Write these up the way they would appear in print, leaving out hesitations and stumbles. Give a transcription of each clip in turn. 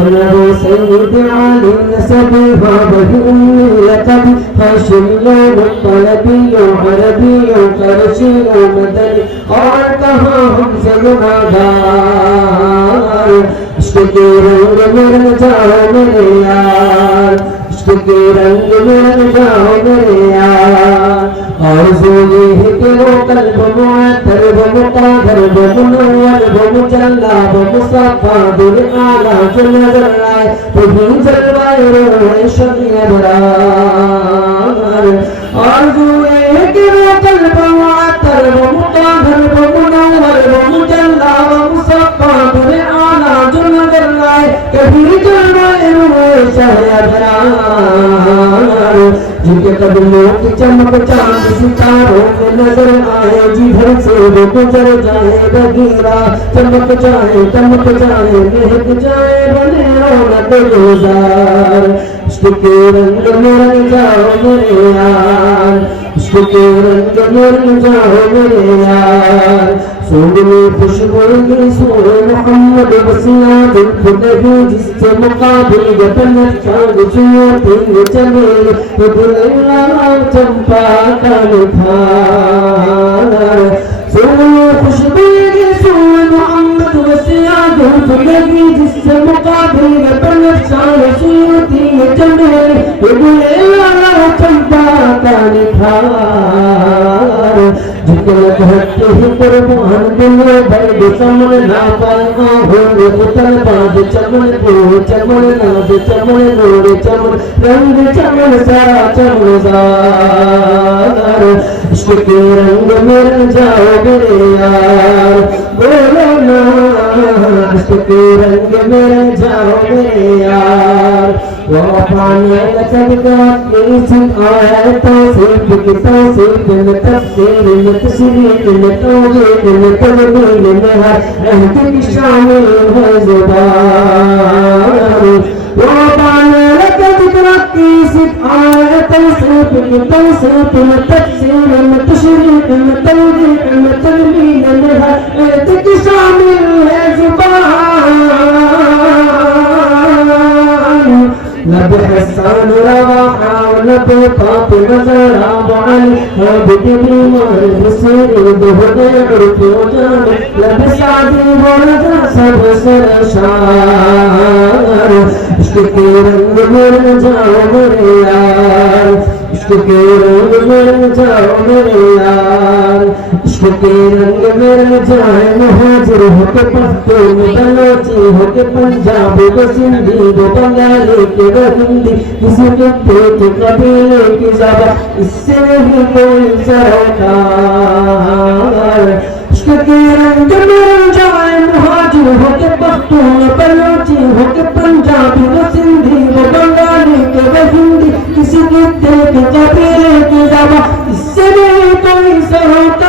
بلغ سيد علي نسبها وهم لقب هاشمي مطلبي عربي قرشي مدني اور کہاں ہم سے گناہگار عشق کے رنگ میں رنگ جاؤ میرے یار عشق کے رنگ میں رنگ جاؤ میرے یار آرزو یہ ہے کہ وہ قلب معطر و مقادر و منور و مجلہ و مصطفیٰ دل اعلیٰ جو نظر آئے وہی جلوائے روح شمع ابرار آرزو یہ ہے کہ وہ قلب معطر و مقادر و منور و مجلہ و مصطفیٰ دل اعلیٰ جو نظر آئے کبھی جلوائے روح شمع ابرار جن کے قدموں کی چمک چاند ستاروں میں نظر آئے جدھر سے وہ گزر جائے بغیرہ چمک جائے مہک جائے بنے رونق گلزار عشق کے رنگ میں رنگ جاؤ میرے یار عشق کے رنگ میں رنگ جاؤ میرے یار سونے خوشبوئی سونے محمد وسیعہ دل نہیں جس سے مقابل جنت چاند سوتی چلے تو دل چمپا کا نکھار سونے خوشبوئی سونے محمد وسیعہ دل نہیں جس سے مقابل جنت چاند سوتی چلے تو دل چمپا کا نکھار کہتے ہیں قربان دل برد چمن ناپایا ہوئے خطر باد چمن کو چمن ناد چمن نور چمن رنگ چمن سارا چمنزار عشق کے رنگ میں رنگ جاؤ میرے یار بولو نا عشق کے رنگ میں رنگ جاؤ میرے یار وَرَفَعْنَا لَكَ ذِكْرَكَ اسم آیت توصیف کی توصیف میں تفسیر میں تشریح میں توجیہ میں تدبیر میں ہر رہت کی شامل ہے زبان وَرَفَعْنَا لَكَ ذِكْرَكَ اسم آیت توصیف کی توصیف میں تفسیر میں تشریح میں توجیہ میں تدبیر میں ہر رہت کی شامل ہے زبان لب حسان رواحا ولب فاطمة زهراء وعلي عابد بیمار بصیر دہد عرف و جان لب سعدی ولد سب سرشار عشق کے رنگ میں رنگ جاؤ میرے یار عشق کے رنگ میں رنگ جاؤ میرے یار عشق کے رنگ میں رنگ جائے مہاجر ہو کے پختون بلوچی ہو کے پنجابی و سندھی و بنگالی کے و ہندی کسی خطے کے قبیلے کی زبان اس سے نہیں کوئی سروکار عشق کے رنگ میں رنگ جائے مہاجر ہو کے پختون بلوچی ہو کے پنجابی و سندھی و بنگالی کے و ہندی کسی خطے کے قبیلے کی زبان اس سے نہیں کوئی سروکار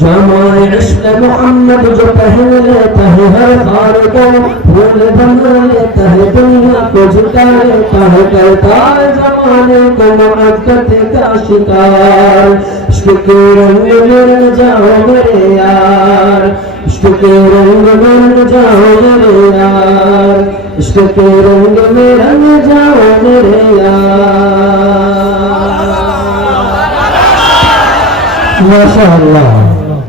جمائے عشق محمد جو پہن لیتا ہے ہر خار کو پھول بنا لیتا ہے دنیا کو جھکا لیتا ہے کرتا ہے زمانے کو محبت کا شکار عشق کے رنگ میں رنگ جاؤ میرے یار عشق کے رنگ میں رنگ جاؤ میرے یار عشق کے رنگ میں رنگ جاؤ میرے یار ماشاءاللہ